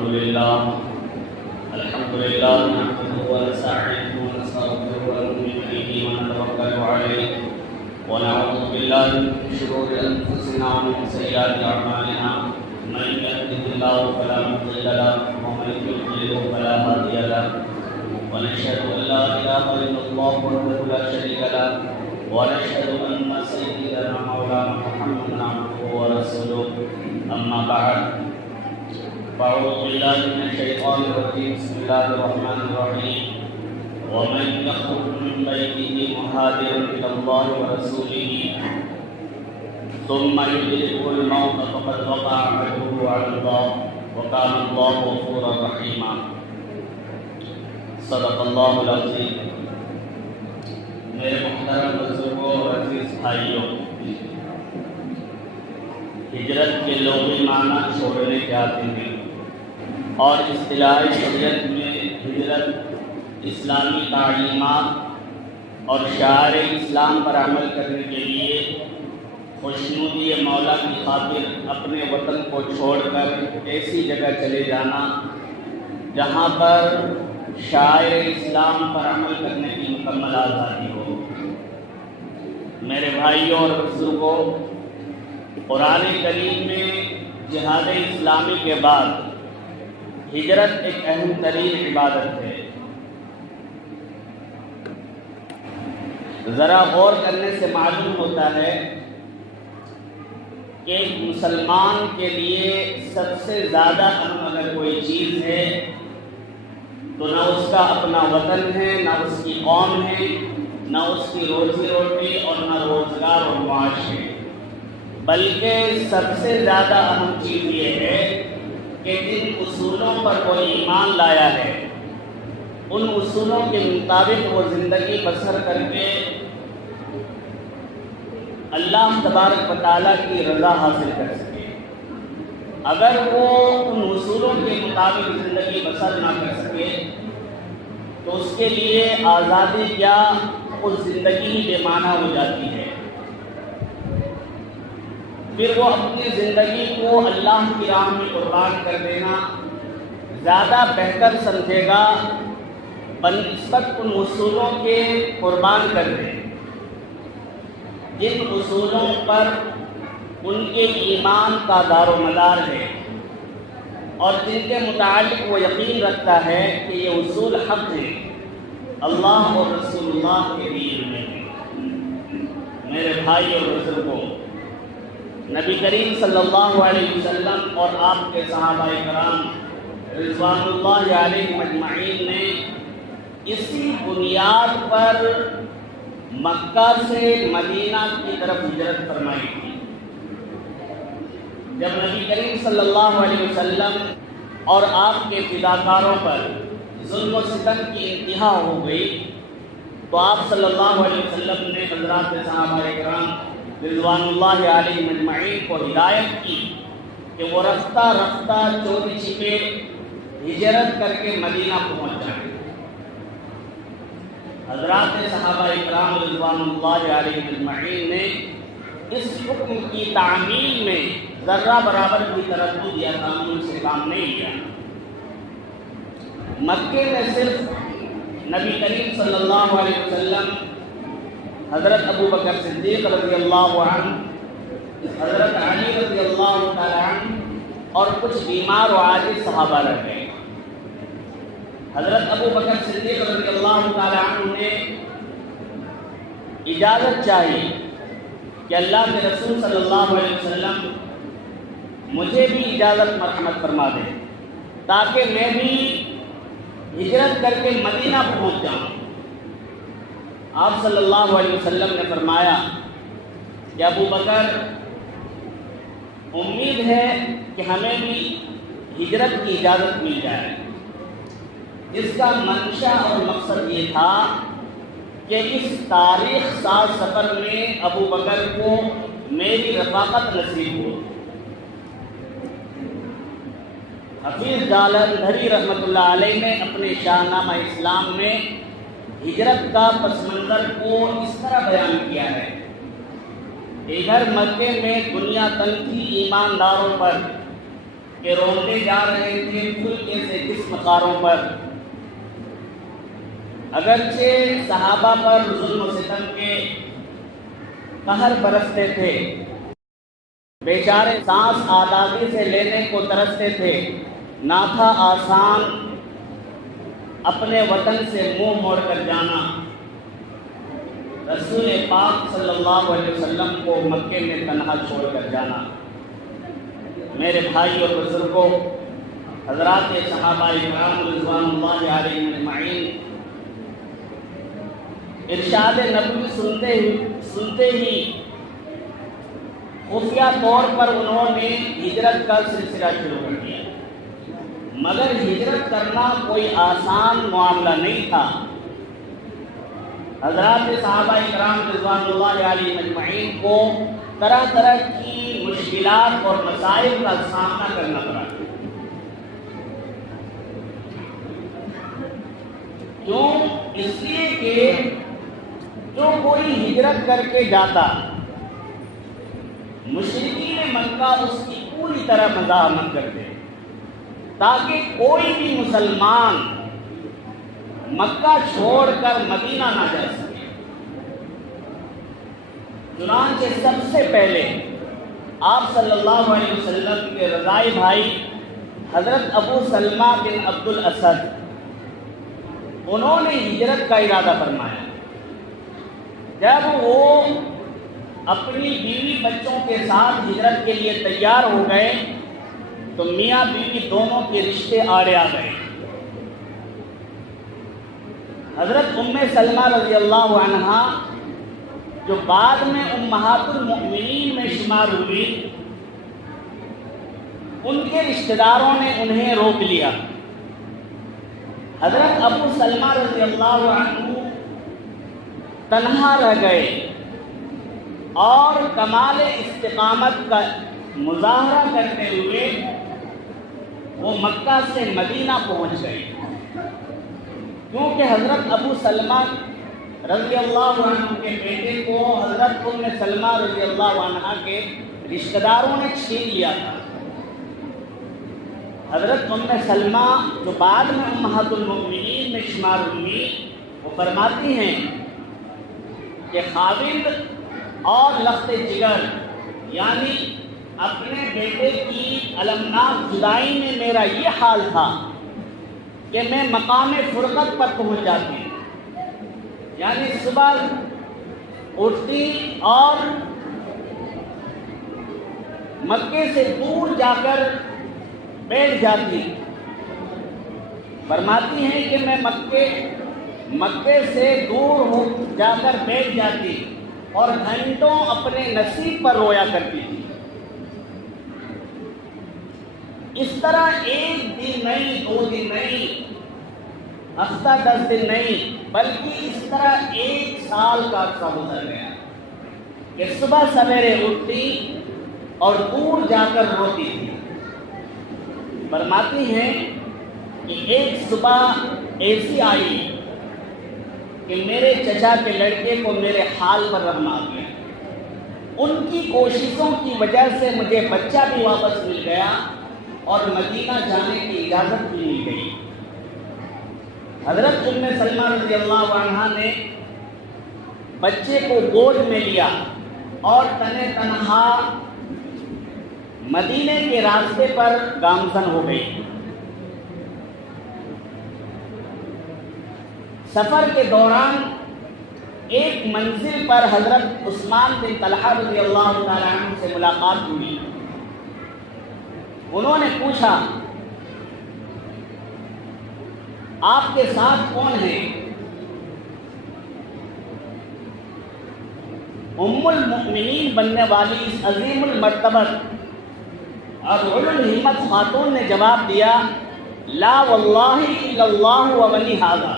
الحمد لله نحمده ونستعينه ونستغفره ونؤمن به ونتوكل عليه ونعوذ بالله من شرور انفسنا ومن سيئات اعمالنا من يهده الله فلا مضل له ومن يضلل فلا هادي له ونشهد ان لا اله الا الله وحده لا شريك له ونشهد ان سيدنا مولانا محمدا عبده ورسوله اما بعد فأعوذ بالله من الشيطان الرجيم بسم الله الرحمن الرحيم ومن يخرج من بيته مهاجرا إلى الله ورسوله ثم يدركه الموت فقد وقع أجره على الله وكان الله غفورا رحيما صدق الله العظيم. میرے محترم بزرگوں اور عزیز بھائیوں، ہجرت کے لغوی معنی چھوڑنے کے آتے ہیں اور اصطلاحی شریعت میں ہجرت اسلامی تعلیمات اور شعائر اسلام پر عمل کرنے کے لیے خوشنودی مولا کی خاطر اپنے وطن کو چھوڑ کر ایسی جگہ چلے جانا جہاں پر شعائر اسلام پر عمل کرنے کی مکمل آزادی ہو. میرے بھائیوں اور بزرگوں، قرآن کریم میں جہاد اسلامی کے بعد ہجرت ایک اہم ترین عبادت ہے. ذرا غور کرنے سے معلوم ہوتا ہے کہ ایک مسلمان کے لیے سب سے زیادہ اہم اگر کوئی چیز ہے تو نہ اس کا اپنا وطن ہے، نہ اس کی قوم ہے، نہ اس کی روزی روٹی اور نہ روزگار اور معاش ہے، بلکہ سب سے زیادہ اہم چیز یہ ہے کہ جن اصولوں پر وہ ایمان لایا ہے ان اصولوں کے مطابق وہ زندگی بسر کر کے اللہ تبارک و تعالیٰ کی رضا حاصل کر سکے. اگر وہ ان اصولوں کے مطابق زندگی بسر نہ کر سکے تو اس کے لیے آزادی کیا، اس زندگی بے معنی ہو جاتی ہے. پھر وہ اپنی زندگی کو اللہ کی راہ میں قربان کر دینا زیادہ بہتر سمجھے گا بنسبت ان اصولوں کے قربان کر دے جن اصولوں پر ان کے ایمان کا دار و مدار ہے اور جن کے متعلق وہ یقین رکھتا ہے کہ یہ اصول حق ہیں، اللہ اور رسول اللہ کے دین میں. میرے بھائی اور بزرگوں، نبی کریم صلی اللہ علیہ وسلم اور آپ کے صحابہ کرام رضوان اللہ علیہم اجمعین نے اسی بنیاد پر مکہ سے مدینہ کی طرف ہجرت فرمائی تھی. جب نبی کریم صلی اللہ علیہ وسلم اور آپ کے فداکاروں پر ظلم و ستم کی انتہا ہو گئی تو آپ صلی اللہ علیہ وسلم نے حضرات صحابہ کرام رضوان اللہ علیہ مجمعین کو ہدایت کی کہ وہ رفتہ رفتہ چوری چھپے ہجرت کر کے مدینہ پہنچ جائیں. حضرات صحابہ کرام رضوان اللہ علیہ مجمعین نے اس حکم کی تعمیل میں ذرہ برابر کی تردد یا تعامل سے کام نہیں لیا. مکے میں صرف نبی کریم صلی اللہ علیہ وسلم، حضرت ابو بکر صدیق رضی اللہ عنہ، حضرت علی رضی اللہ تعالی عنہ اور کچھ بیمار و عاجز صحابہ رہ گئے. حضرت ابو بکر صدیق رضی اللہ تعالی عنہ نے اجازت چاہی کہ اللہ کے رسول صلی اللہ علیہ وسلم مجھے بھی اجازت مرحمت فرما دے تاکہ میں بھی ہجرت کر کے مدینہ پہنچ جاؤں. آپ صلی اللہ علیہ وسلم نے فرمایا کہ ابو بکر، امید ہے کہ ہمیں بھی ہجرت کی اجازت مل جائے، جس کا منشا اور مقصد یہ تھا کہ اس تاریخ ساز سفر میں ابو بکر کو میری رفاقت نصیب ہو. حفیظ جالندھری رحمۃ اللہ علیہ نے اپنے شاہنامہ اسلام میں ہجرت کا پس منظر کو اس طرح بیان کیا ہے: ادھر مکے میں دنیا تنگی ایمانداروں پر کہ روتے جا رہے تھے پھلکے سے جسم خاروں پر، اگرچہ صحابہ پر ظلم و ستم کے قہر برستے تھے، بیچارے سانس آزادی سے لینے کو ترستے تھے، نہ تھا آسان اپنے وطن سے منہ موڑ کر جانا، رسول پاک صلی اللہ علیہ وسلم کو مکے میں تنہا چھوڑ کر جانا۔ میرے بھائی اور بزرگوں، حضرات صحابہ کرام رضوان اللہ علیہم اجمعین، ارشاد نبوی سنتے ہی خفیہ طور پر انہوں نے ہجرت کا سلسلہ شروع کر دیا، مگر ہجرت کرنا کوئی آسان معاملہ نہیں تھا۔ حضرات صحابہ کرام رضوان اللہ علیہم اجمعین کو طرح طرح کی مشکلات اور مسائل کا سامنا کرنا پڑا۔ کیوں؟ اس لیے کہ جو کوئی ہجرت کر کے جاتا، مشرکین مکہ اس کی پوری طرح مزاحمت کرتے تاکہ کوئی بھی مسلمان مکہ چھوڑ کر مدینہ نہ جا سکے۔ چنانچہ سب سے پہلے آپ صلی اللہ علیہ وسلم کے رضائی بھائی حضرت ابو سلمہ بن عبد الاسد، انہوں نے ہجرت کا ارادہ فرمایا۔ جب وہ اپنی بیوی بچوں کے ساتھ ہجرت کے لیے تیار ہو گئے تو میاں بیوی دونوں کے رشتے آڑے آ گئے۔ حضرت ام سلمہ رضی اللہ عنہا، جو بعد میں امہات المؤمنین میں شمار ہوئی، ان کے رشتہ داروں نے انہیں روک لیا۔ حضرت ابو سلمہ رضی اللہ عنہ تنہا رہ گئے اور کمال استقامت کا مظاہرہ کرتے ہوئے وہ مکہ سے مدینہ پہنچ گئے، کیونکہ حضرت ابو سلمہ رضی اللہ عنہ کے بیٹے کو حضرت ام سلمہ رضی اللہ عنہ کے رشتہ داروں نے چھین لیا تھا۔ حضرت ام سلمہ، جو بعد میں امہات المؤمنین میں شمار ہوئی، وہ فرماتی ہیں کہ خاوند اور لخت جگر، یعنی اپنے بیٹے کی المناک جدائی میں میرا یہ حال تھا کہ میں مقام فرقت پر پہنچ جاتی، یعنی صبح اٹھتی اور مکے سے دور جا کر بیٹھ جاتی۔ فرماتی ہیں کہ میں مکے سے دور ہو جا کر بیٹھ جاتی اور گھنٹوں اپنے نصیب پر رویا کرتی تھی۔ اس طرح ایک دن نہیں، 2 دن نہیں، ہفتہ 10 دن نہیں، بلکہ اس طرح 1 سال کا عرصہ گزر گیا کہ صبح سویرے اٹھتی اور دور جا کر روتی تھی۔ فرماتی ہیں کہ ایک صبح ایسی آئی کہ میرے چچا کے لڑکے کو میرے حال پر رحم آ گیا۔ ان کی کوششوں کی وجہ سے مجھے بچہ بھی واپس مل گیا اور مدینہ جانے کی اجازت بھی مل گئی۔ حضرت ام سلمہ رضی اللہ عنہا نے بچے کو گود میں لیا اور تنہ تنہا مدینے کے راستے پر گامزن ہو گئی۔ سفر کے دوران ایک منزل پر حضرت عثمان بن طلحہ رضی اللہ تعالیٰ عنہ سے ملاقات ہوئی۔ انہوں نے پوچھا، آپ کے ساتھ کون ہیں؟ ام المؤمنین بننے والی اس عظیم المرتبت اور علو الہمت خاتون نے جواب دیا، لا واللہ الا اللہ و ولی ھذا،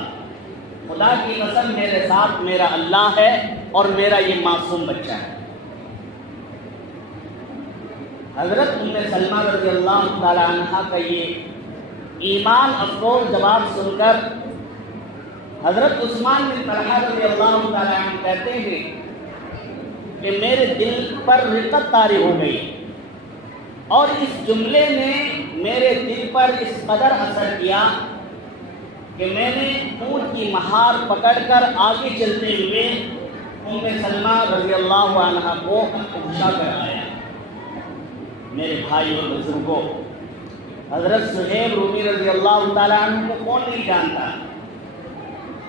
خدا کی قسم میرے ساتھ میرا اللہ ہے اور میرا یہ معصوم بچہ ہے۔ حضرت ام سلمہ رضی اللہ تعالی عنہ کا یہ ایمان افروز جواب سن کر حضرت عثمان بن طلحہ رضی اللہ تعالی عنہ کہتے ہیں کہ میرے دل پر رقت طاری ہو گئی اور اس جملے نے میرے دل پر اس قدر اثر کیا کہ میں نے اونٹ کی مہار پکڑ کر آگے چلتے ہوئے ام سلمہ رضی اللہ عنہ کو پہنچا کر آیا۔ میرے بھائی اور بزرگوں، حضرت صہیب رومی رضی اللہ تعالیٰ عنہ کو کون نہیں جانتا؟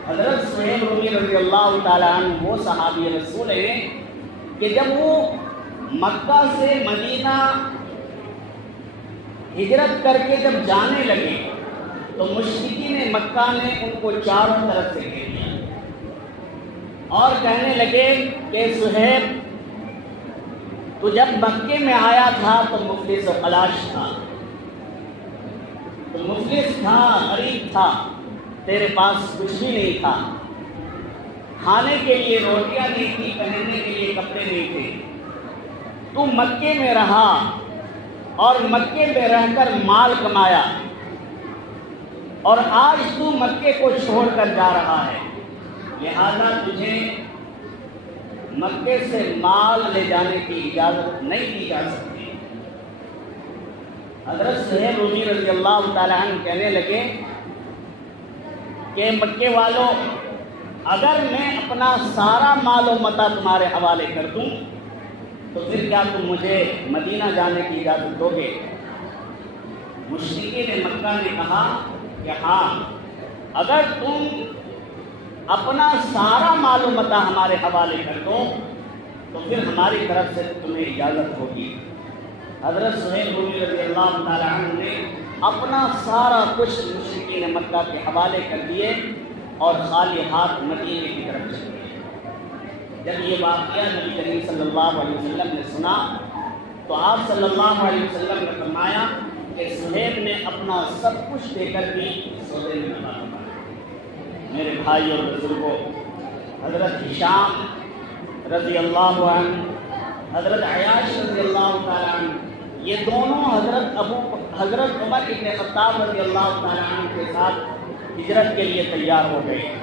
حضرت صہیب رومی رضی اللہ تعالیٰ عنہ وہ صحابی رسول ہیں کہ جب وہ مکہ سے مدینہ ہجرت کر کے جب جانے لگے تو مشرکین مکہ نے ان کو چاروں طرف سے گھیر لیا اور کہنے لگے کہ صہیب تو جب مکے میں آیا تھا تو مفلس و خلاش تھا، تو مفلس تھا، غریب تھا، تیرے پاس کچھ بھی نہیں تھا، کھانے کے لیے روٹیاں نہیں تھی، پہننے کے لیے کپڑے نہیں تھے، تو مکے میں رہا اور مکے میں رہ کر مال کمایا، اور آج تو مکے کو چھوڑ کر جا رہا ہے، لہذا تجھے مکے سے مال لے جانے کی اجازت نہیں دی جا سکتی۔ حضرت صہیب رومی رضی اللہ تعالیٰ عنہ کہنے لگے کہ مکے والوں، اگر میں اپنا سارا مال و متاع تمہارے حوالے کر دوں تو پھر کیا تم مجھے مدینہ جانے کی اجازت دو گے؟ مشرکین مکہ نے کہا کہ ہاں، اگر تم اپنا سارا مال و متاع ہمارے حوالے کر دو تو پھر ہماری طرف سے تمہیں اجازت ہوگی۔ حضرت صہیب رومی رضی اللہ تعالیٰ عنہ نے اپنا سارا کچھ مشرکین مکہ کے حوالے کر دیے اور خالی ہاتھ مدینے کی طرف چل گئے۔ جب یہ واقعہ نبی کریم صلی اللہ علیہ وسلم نے سنا تو آپ صلی اللہ علیہ وسلم نے فرمایا کہ صہیب نے اپنا سب کچھ دے کر بھی سودے میں نہ مانا۔ میرے بھائی اور بزرگوں، حضرت ہشام رضی اللہ عنہ، حضرت عیاش رضی اللہ تعالیٰ عنہ، یہ دونوں حضرت عمر ابن خطاب رضی اللہ تعالیٰ عنہ کے ساتھ ہجرت کے لیے تیار ہو گئے۔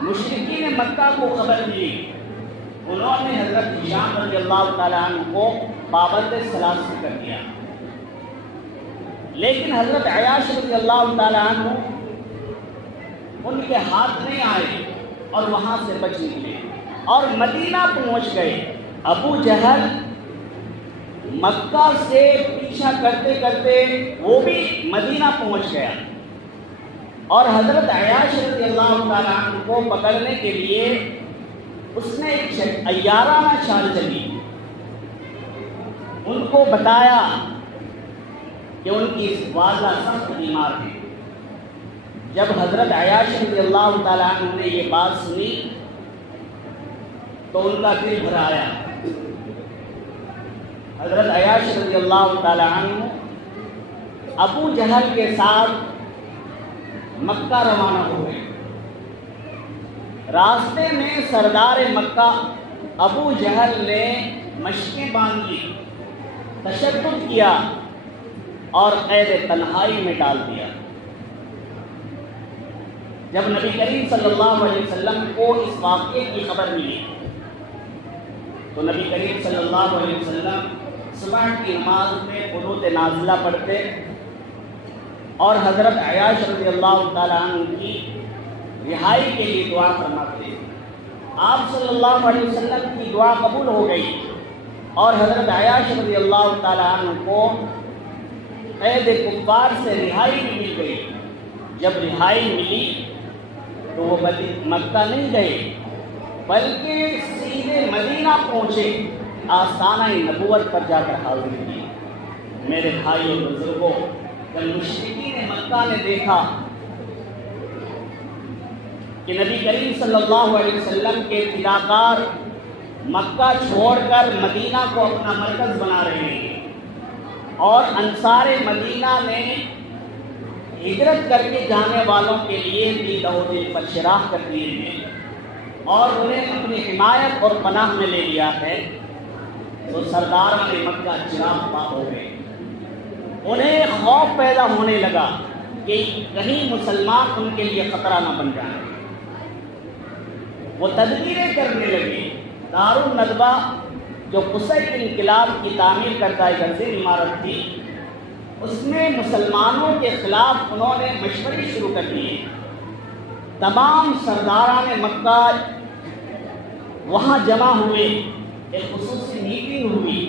مشرکین مکہ کو خبر ملی، انہوں نے حضرت ہشام رضی اللہ تعالیٰ عنہ کو پابند ثلاث کر دیا، لیکن حضرت عیاش رضی اللہ تعالیٰ عنہ ان کے ہاتھ نہیں آئے اور وہاں سے بچ نکلے اور مدینہ پہنچ گئے۔ ابو جہل مکہ سے پیچھا کرتے کرتے وہ بھی مدینہ پہنچ گیا اور حضرت عیاش رضی اللہ تعالیٰ عنہ کو پکڑنے کے لیے اس نے ایک عیارانہ چال چلی، ان کو بتایا کہ ان کی والدہ سخت بیمار ہے۔ جب حضرت عیاش رضی اللہ تعالیٰ عنہ نے یہ بات سنی تو ان کا دل بھر آیا۔ حضرت عیاش رضی اللہ تعالیٰ عنہ ابو جہل کے ساتھ مکہ روانہ ہو گئے۔ راستے میں سردار مکہ ابو جہل نے مشقیں باندھ لی، تشدد کیا اور قید تنہائی میں ڈال دیا۔ جب نبی کریم صلی اللہ علیہ وسلم کو اس واقعے کی خبر ملی تو نبی کریم صلی اللہ علیہ وسلم صبح کی نماز میں قنوت نازلہ پڑھتے اور حضرت عیاش رضی اللہ تعالیٰ عنہ کی رہائی کے لیے دعا فرماتے۔ آپ صلی اللہ علیہ وسلم کی دعا قبول ہو گئی اور حضرت عیاش رضی اللہ تعالیٰ عنہ کو قید کفار سے رہائی بھی مل گئی۔ جب رہائی ملی تو وہ مکہ نہیں گئے بلکہ سیدھے مدینہ پہنچے، آستانہ نبوت پر جا کر حاضر ہوئے۔ میرے بھائی اور بزرگوں، جب مشرکین مکہ نے دیکھا کہ نبی کریم صلی اللہ علیہ وسلم کے فداکار مکہ چھوڑ کر مدینہ کو اپنا مرکز بنا رہے ہیں اور انصار مدینہ نے ہجرت کر کے جانے والوں کے لیے دل و دل پر شراح کر دیے ہیں اور انہیں اپنی حمایت اور پناہ میں لے لیا ہے، تو سرداران مکہ چراغ پا ہو گئے۔ انہیں خوف پیدا ہونے لگا کہ کہیں مسلمان ان کے لیے خطرہ نہ بن جائیں۔ وہ تدبیریں کرنے لگے۔ دارالندوہ جو قصی انقلاب کی تعمیر کردہ ایک عظیم عمارت تھی، اس میں مسلمانوں کے خلاف انہوں نے مشورے شروع کر دیے۔ تمام سرداران مکہ وہاں جمع ہوئے، ایک خصوصی میٹنگ ہوئی۔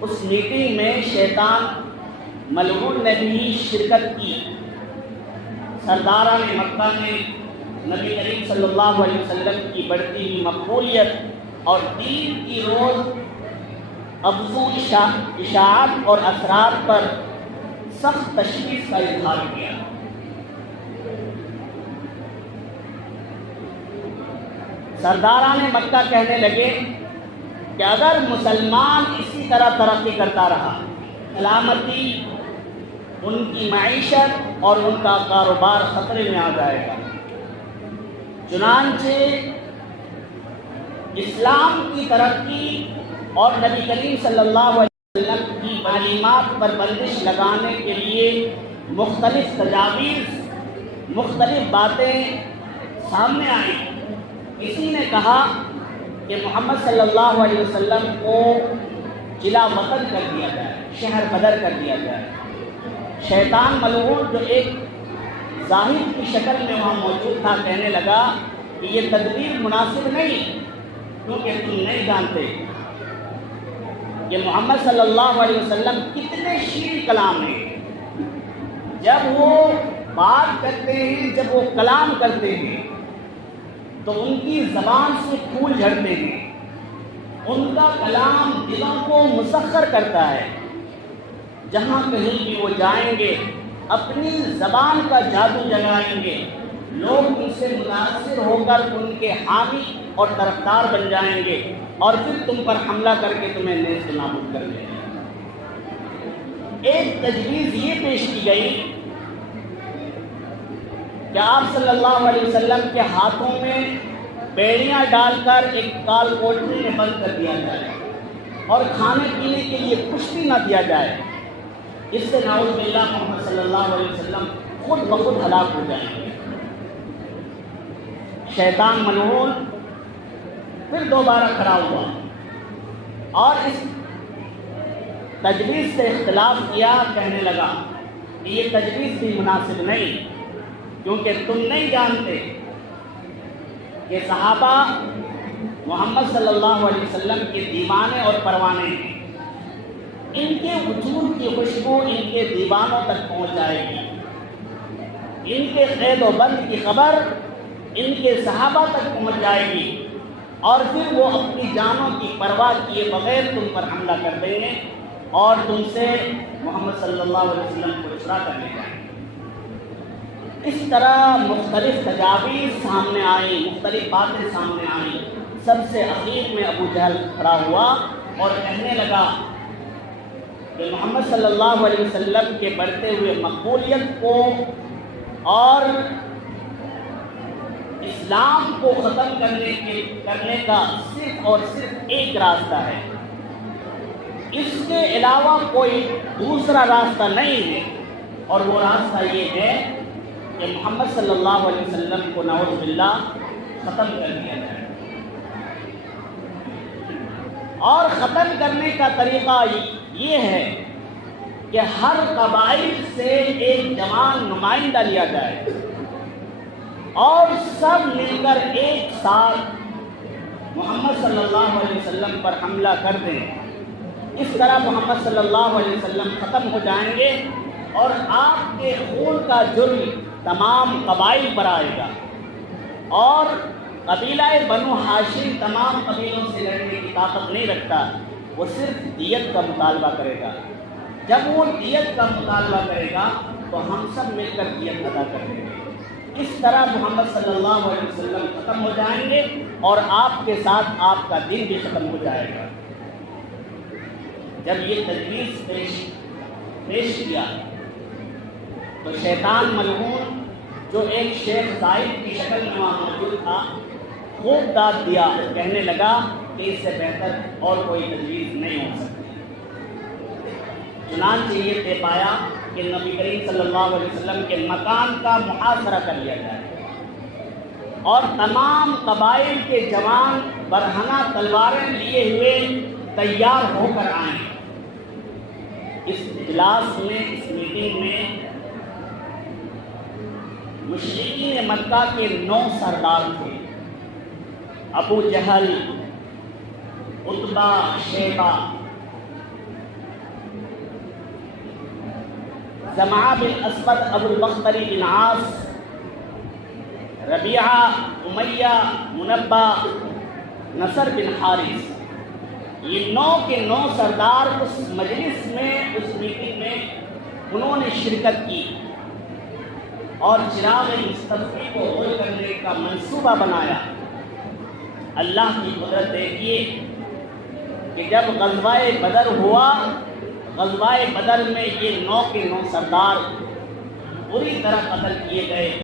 اس میٹنگ میں شیطان ملعون نے بھی شرکت کی۔ سرداران مکہ نے نبی کریم صلی اللہ علیہ وسلم کی بڑھتی ہوئی مقبولیت اور دین کی روز افزوں اشاعت اور اثرات پر سخت تشویش کا اظہار کیا۔ سرداران مکہ کہنے لگے کہ اگر مسلمان اسی طرح ترقی کرتا رہا، سلامتی، ان کی معیشت اور ان کا کاروبار خطرے میں آ جائے گا۔ چنانچہ اسلام کی ترقی اور نبی کریم صلی اللہ علیہ وسلم کی تعلیمات پر بندش لگانے کے لیے مختلف تجاویز، مختلف باتیں سامنے آئیں۔ کسی نے کہا کہ محمد صلی اللہ علیہ وسلم کو جلا وطن کر دیا جائے، شہر بدر کر دیا جائے۔ شیطان ملعون جو ایک ظاہر کی شکل میں وہاں موجود تھا کہنے لگا کہ یہ تدبیر مناسب نہیں، کیونکہ تم نہیں جانتے کہ محمد صلی اللہ علیہ وسلم کتنے شیریں کلام ہیں۔ جب وہ بات کرتے ہیں، جب وہ کلام کرتے ہیں تو ان کی زبان سے پھول جھڑتے ہیں۔ ان کا کلام دلوں کو مسخر کرتا ہے۔ جہاں کہیں بھی وہ جائیں گے اپنی زبان کا جادو جگائیں گے، لوگ ان سے متاثر ہو کر ان کے حامی اور طرفدار بن جائیں گے اور پھر تم پر حملہ کر کے تمہیں نیست و نابود کر دیں گے۔ ایک تجویز یہ پیش کی گئی کہ آپ صلی اللہ علیہ وسلم کے ہاتھوں میں بیڑیاں ڈال کر ایک کال کوٹری میں بند کر دیا جائے اور کھانے پینے کے لیے کچھ بھی نہ دیا جائے۔ اس سے نعوذ باللہ محمد صلی اللہ علیہ وسلم خود بخود ہلاک ہو جائیں گے۔ شیطان ملعون پھر دوبارہ کھڑا ہوا اور اس تجویز سے اختلاف کیا، کہنے لگا کہ یہ تجویز بھی مناسب نہیں، کیونکہ تم نہیں جانتے کہ صحابہ محمد صلی اللہ علیہ وسلم کے دیوانے اور پروانے ہیں۔ ان کے وجود کی خوشبو ان کے دیوانوں تک پہنچ جائے گی، ان کے قید و بند کی خبر ان کے صحابہ تک پہنچ جائے گی، اور پھر وہ اپنی جانوں کی پرواہ کیے بغیر تم پر حملہ کر دیں گے اور تم سے محمد صلی اللہ علیہ وسلم کو اسرا کر لے جائیں گے۔ اس طرح مختلف تجاویز سامنے آئیں، مختلف باتیں سامنے آئیں۔ سب سے اخیر میں ابو جہل کھڑا ہوا اور کہنے لگا کہ محمد صلی اللہ علیہ وسلم کے بڑھتے ہوئے مقبولیت کو اور اسلام کو ختم کرنے کا صرف اور صرف ایک راستہ ہے، اس کے علاوہ کوئی دوسرا راستہ نہیں ہے، اور وہ راستہ یہ ہے کہ محمد صلی اللہ علیہ وسلم کو نعوذ باللہ ختم کر دیا جائے۔ اور ختم کرنے کا طریقہ یہ ہے کہ ہر قبائل سے ایک جوان نمائندہ لیا جائے اور سب مل کر ایک ساتھ محمد صلی اللہ علیہ وسلم پر حملہ کر دیں۔ اس طرح محمد صلی اللہ علیہ وسلم ختم ہو جائیں گے اور آپ کے خون کا جرم تمام قبائل پر آئے گا، اور قبیلہ بنو ہاشم تمام قبیلوں سے لڑنے کی طاقت نہیں رکھتا، وہ صرف دیت کا مطالبہ کرے گا۔ جب وہ دیت کا مطالبہ کرے گا تو ہم سب مل کر دیت ادا کر دیں گے۔ اس طرح محمد صلی اللہ علیہ وسلم ختم ہو جائیں گے اور آپ کے ساتھ آپ کا دین بھی ختم ہو جائے گا۔ جب یہ تجویز پیش کیا تو شیطان ملعون جو ایک شیخ زاہد کی شکل میں وہاں موجود تھا خوب داد دیا، کہنے لگا کہ اس سے بہتر اور کوئی تجویز نہیں ہو سکتی۔ چنانچہ یہ طے پایا کہ نبی کریم صلی اللہ علیہ وسلم کے مکان کا محاصرہ کر لیا جائے اور تمام قبائل کے جوان برہنہ تلواریں لیے ہوئے تیار ہو کر آئیں۔ اس اجلاس میں، اس میٹنگ میں مشرکین مکہ کے 9 سردار تھے: ابو جہل، عتبہ، شیبہ، زمعہ بن اسود، ابو البختری بن عاص، ربیعہ، امیہ، منبہ، نصر بن حارث۔ یہ 9 کے 9 سردار اس مجلس میں، اس میٹنگ میں انہوں نے شرکت کی اور چراغ مصطفی کو غل کرنے کا منصوبہ بنایا۔ اللہ کی قدرت دیکھیے کہ جب غزوہ بدر ہوا، غزوہ بدر میں یہ 9 کے 9 سردار بری طرح قتل کیے گئے۔